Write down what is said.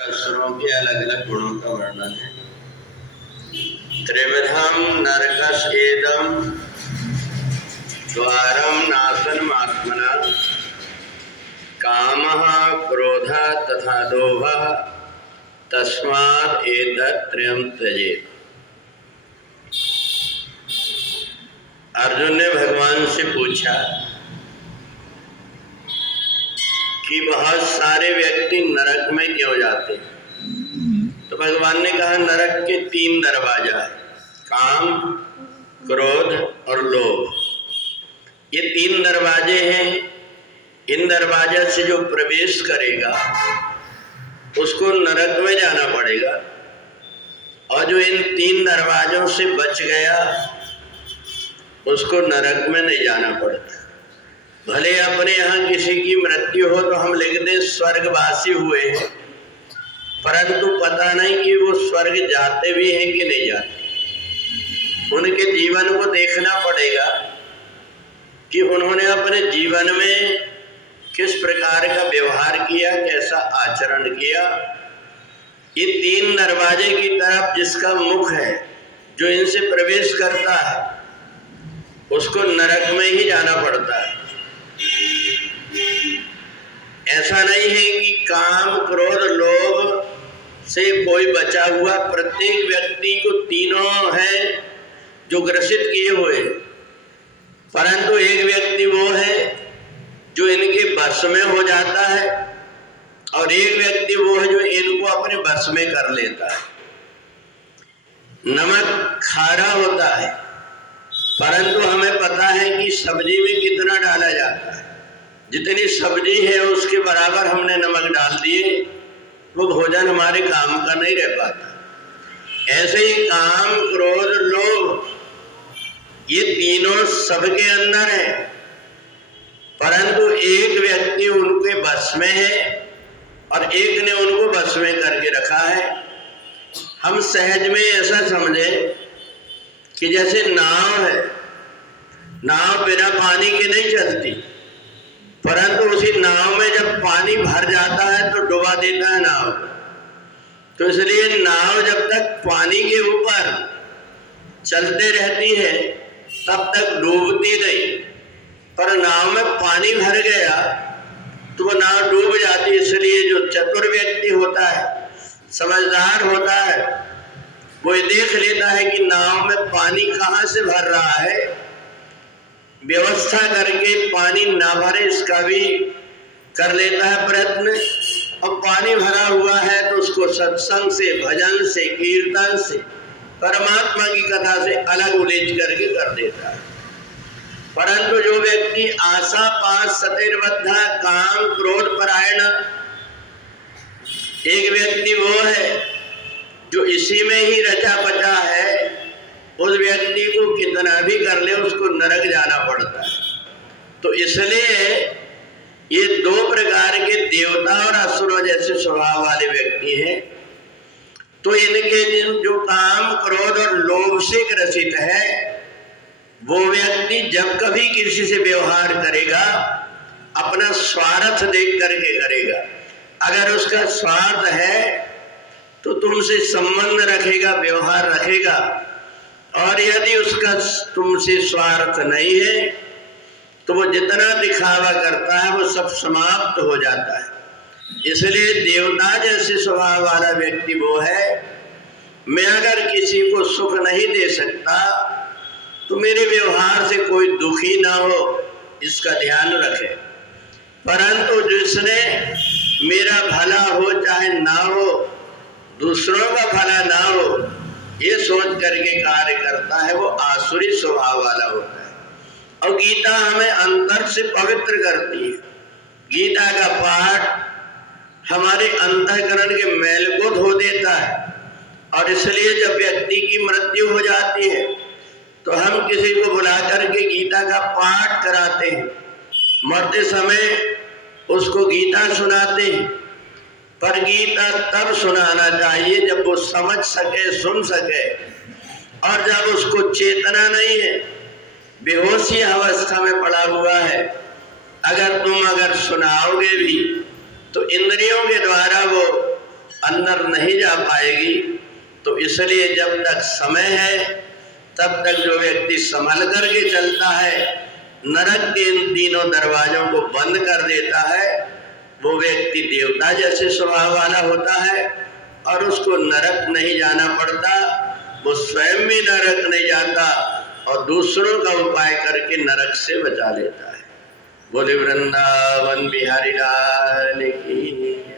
असुरों के अलग अलग गुणों का वर्णन है। त्रिविधम नरकस्येदं द्वारम नाशनम् आत्मना कामः क्रोधः तथा लोभः तस्मात् एतत् त्रयं त्यजेत्। अर्जुन ने भगवान से पूछा कि बहुत सारे व्यक्ति नरक में क्यों जाते हैं। तो भगवान ने कहा नरक के 3 दरवाजा है, काम, क्रोध और लोभ। ये 3 दरवाजे हैं। इन दरवाजा से जो प्रवेश करेगा उसको नरक में जाना पड़ेगा, और जो इन 3 दरवाजों से बच गया उसको नरक में नहीं जाना पड़ता। भले अपने यहाँ किसी की मृत्यु हो तो हम लिख दें स्वर्गवासी हुए हैं, परंतु पता नहीं कि वो स्वर्ग जाते भी हैं कि नहीं जाते। उनके जीवन को देखना पड़ेगा कि उन्होंने अपने जीवन में किस प्रकार का व्यवहार किया, कैसा आचरण किया। ये 3 दरवाजे की तरफ जिसका मुख है, जो इनसे प्रवेश करता है, उसको नरक में ही जाना पड़ता है। ऐसा नहीं है कि काम, क्रोध, लोभ से कोई बचा हुआ। प्रत्येक व्यक्ति को तीनों है जो ग्रसित किए हुए, परंतु एक व्यक्ति वो है जो इनके वश में हो जाता है, और एक व्यक्ति वो है जो इनको अपने वश में कर लेता है। नमक खारा होता है, परंतु हमें पता है कि सब्जी में कितना डाला जाता है। जितनी सब्जी है उसके बराबर हमने नमक डाल दिए, वो भोजन हमारे काम का नहीं रह पाता। ऐसे ही काम, क्रोध, लोभ, ये तीनों सबके अंदर है, परंतु एक व्यक्ति उनके बस में है और एक ने उनको बस में करके रखा है। हम सहज में ऐसा समझे कि जैसे नाव है, नाव बिना पानी के नहीं चलती, परंतु उसी नाव में जब पानी भर जाता है तो डुबा देता है नाव। तो इसलिए नाव जब तक पानी के ऊपर चलते रहती है तब तक डूबती नहीं, पर नाव में पानी भर गया तो वो नाव डूब जाती। इसलिए जो चतुर व्यक्ति होता है, समझदार होता है, वो देख लेता है कि नाव में पानी कहाँ से भर रहा है, व्यवस्था करके पानी ना भरे इसका भी कर लेता है प्रयत्न। और पानी भरा हुआ है तो उसको सत्संग से, भजन से, कीर्तन से, परमात्मा की कथा से अलग उलेच करके कर देता है। परंतु जो व्यक्ति आशा पास सतैर्बद्धा काम क्रोध परायण, एक व्यक्ति वो है जो इसी में ही रचा बचा है, उस व्यक्ति को कितना भी कर ले उसको नरक जाना पड़ता है। तो इसलिए ये 2 प्रकार के देवता और असुर जैसे स्वभाव वाले व्यक्ति हैं। तो इनके जो काम, क्रोध और लोभ से ग्रसित है, वो व्यक्ति जब कभी किसी से व्यवहार करेगा अपना स्वार्थ देख करके करेगा। अगर उसका स्वार्थ है तो तुमसे संबंध रखेगा, व्यवहार रखेगा, और यदि उसका तुमसे स्वार्थ नहीं है तो वो जितना दिखावा करता है वो सब समाप्त हो जाता है। इसलिए देवता जैसे स्वभाव वाला व्यक्ति वो है, मैं अगर किसी को सुख नहीं दे सकता तो मेरे व्यवहार से कोई दुखी ना हो, इसका ध्यान रखे। परंतु जिसने मेरा भला हो चाहे ना हो, दूसरों का भला ना हो, ये सोच करके कार्य करता है, वो आसुरी स्वभाव वाला होता है। और गीता हमें अंतर से पवित्र करती है। गीता का पाठ हमारे अंतःकरण के मैल को धो देता है, और इसलिए जब व्यक्ति की मृत्यु हो जाती है तो हम किसी को बुला करके गीता का पाठ कराते हैं, मरते समय उसको गीता सुनाते हैं। पर गीता तब सुनाना चाहिए जब वो समझ सके, सुन सके, और जब उसको चेतना नहीं है, बेहोशी अवस्था में पड़ा हुआ है, अगर तुम सुनाओगे भी तो इंद्रियों के द्वारा वो अंदर नहीं जा पाएगी। तो इसलिए जब तक समय है तब तक जो व्यक्ति संभल करके चलता है, नरक के इन तीनों दरवाजों को बंद कर देता है, वो व्यक्ति देवता जैसे स्वभाव वाला होता है और उसको नरक नहीं जाना पड़ता। वो स्वयं भी नरक नहीं जाता और दूसरों का उपाय करके नरक से बचा लेता है। बोले वृंदावन बिहारी लाल की।